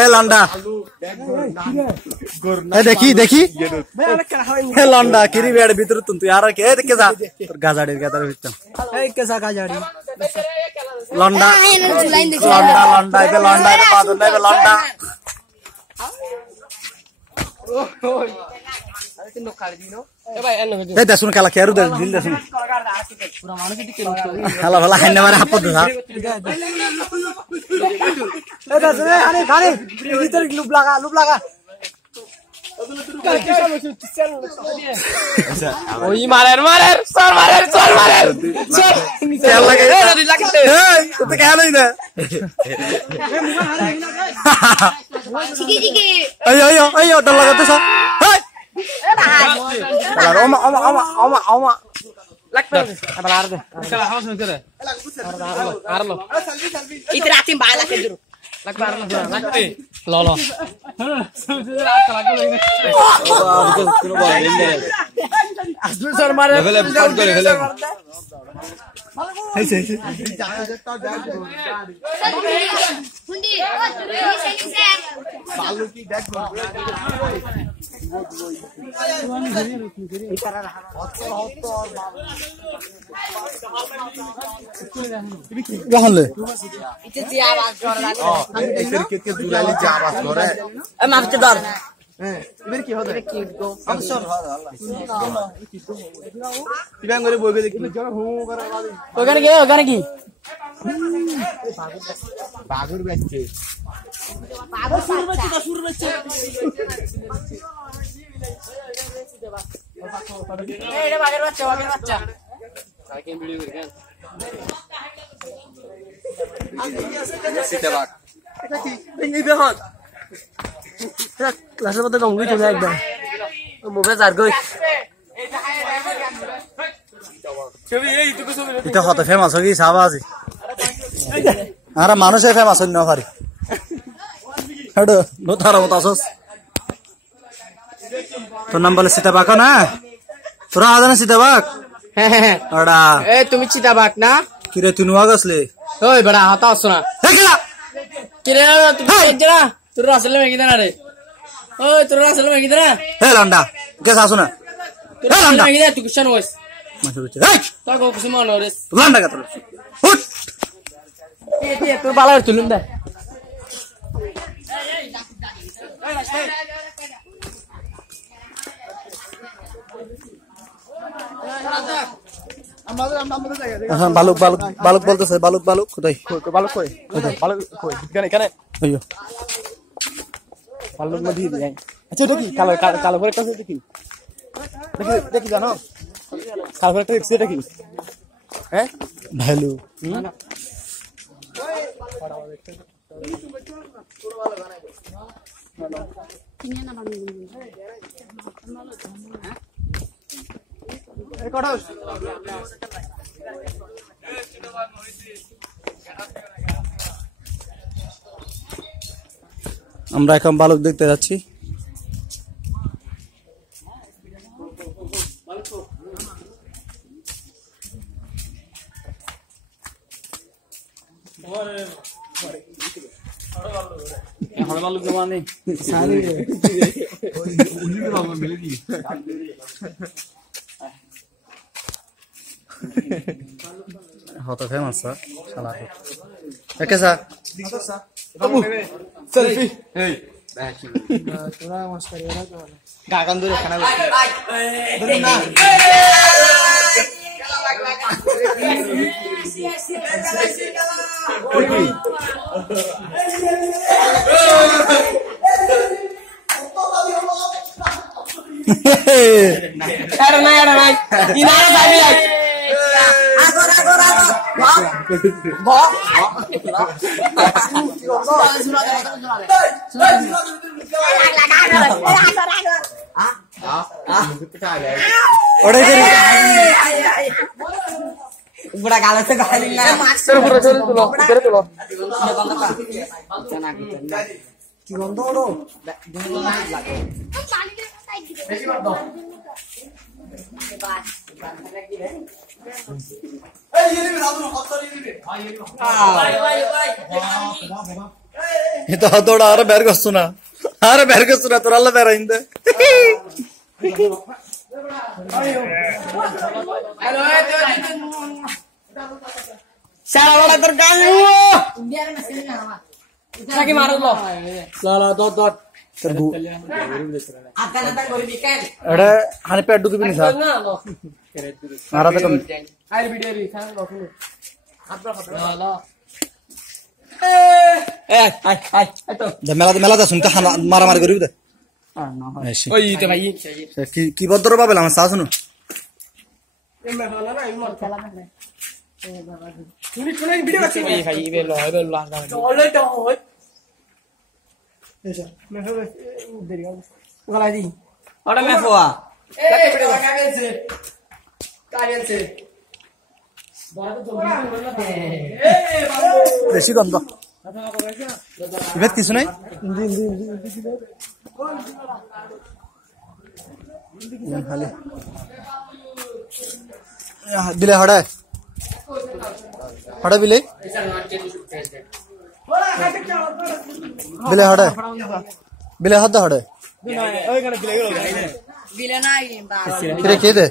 এ লন্ডা এ দেখি দেখি এ লন্ডা কিরি বেড় ভিতর তুই আর কে দেখে যা তোর গাজাড়ির গাজার ভিতর এই কেসা গাজাড়ি লন্ডা লন্ডা লন্ডা এ লন্ডা এ বাদল নাই লন্ডা এই দেখুন খেলা খেয়ারু দেখ দিল দেখুন খেলা ভালো হাইনা মারে হাপত দা এই দেখুন আরে খারে ভিতর লুপ লাগা ওই মারের সর মারের খেলা লাগে এই তো খেলাই না আয় ডর লাগাতে সব Oma. Itiratin bala ke dulu. Lolo. Itu kota famous lagi siapa sih? Ada manusia famous di Navary. Aduh, lu taruh tasos. Tuh nambah sita bak na? Turun ada na sita bak? Ada. তুমি চিতা বাক না? Kira tu nuaga sle. ওই বড়া হাতা আসনা। Hekla. Kira তুমি জরা তোর আসলে মে কিনা রে? ওই তোর আসলে মে কিনা? Hey landa, kesa asuna? Hey landa. মে কিনা তুই কুশন হইস। Masuk bicara. Hey. তা কো কুশন মন হইস। Landa kata. Hut. এ তোর বালার তুলুম দে। baluk বলতেছে baluk কোথায় baluk কই এখানে আইয়ো baluk মধ্যে দিয়ে আচ্ছা এটা কি কালো করে কাছে দেখি দেখি জানো কালো করে দেখছি এটা কি হ্যাঁ ভ্যালু আমরা এখন বালক দেখতে যাচ্ছি বালক জমানে হতো ফেমাস শালা কেসা Abu, selfie. Hey. তোরা মাস্টার এরা গাগান ধরে খানা Ada nai. Ini ada tadi ya. Udah kalau sekali itu hatoda ara ber gostuna tur alla ber inde Salah terganggu. Lagi marah lo. Lala dot. terbu Akan gori bikin. ada hani peddu ki bini sa mara ta kam Air video ri kan lo kulo. Lala. Hai. Itu. da mela da sunta hana mara mara karibu de Oi itu ভাই ki bodro ba bela sa sunu ভাই বে লো Ora me foa. বেশি গন্ধ ইবেত কিছু নাই খালি বিলে হড়ায় বিলে বিলে হড়ায় বিলে হদ হড়ায় Bila nai, কিরে কে দে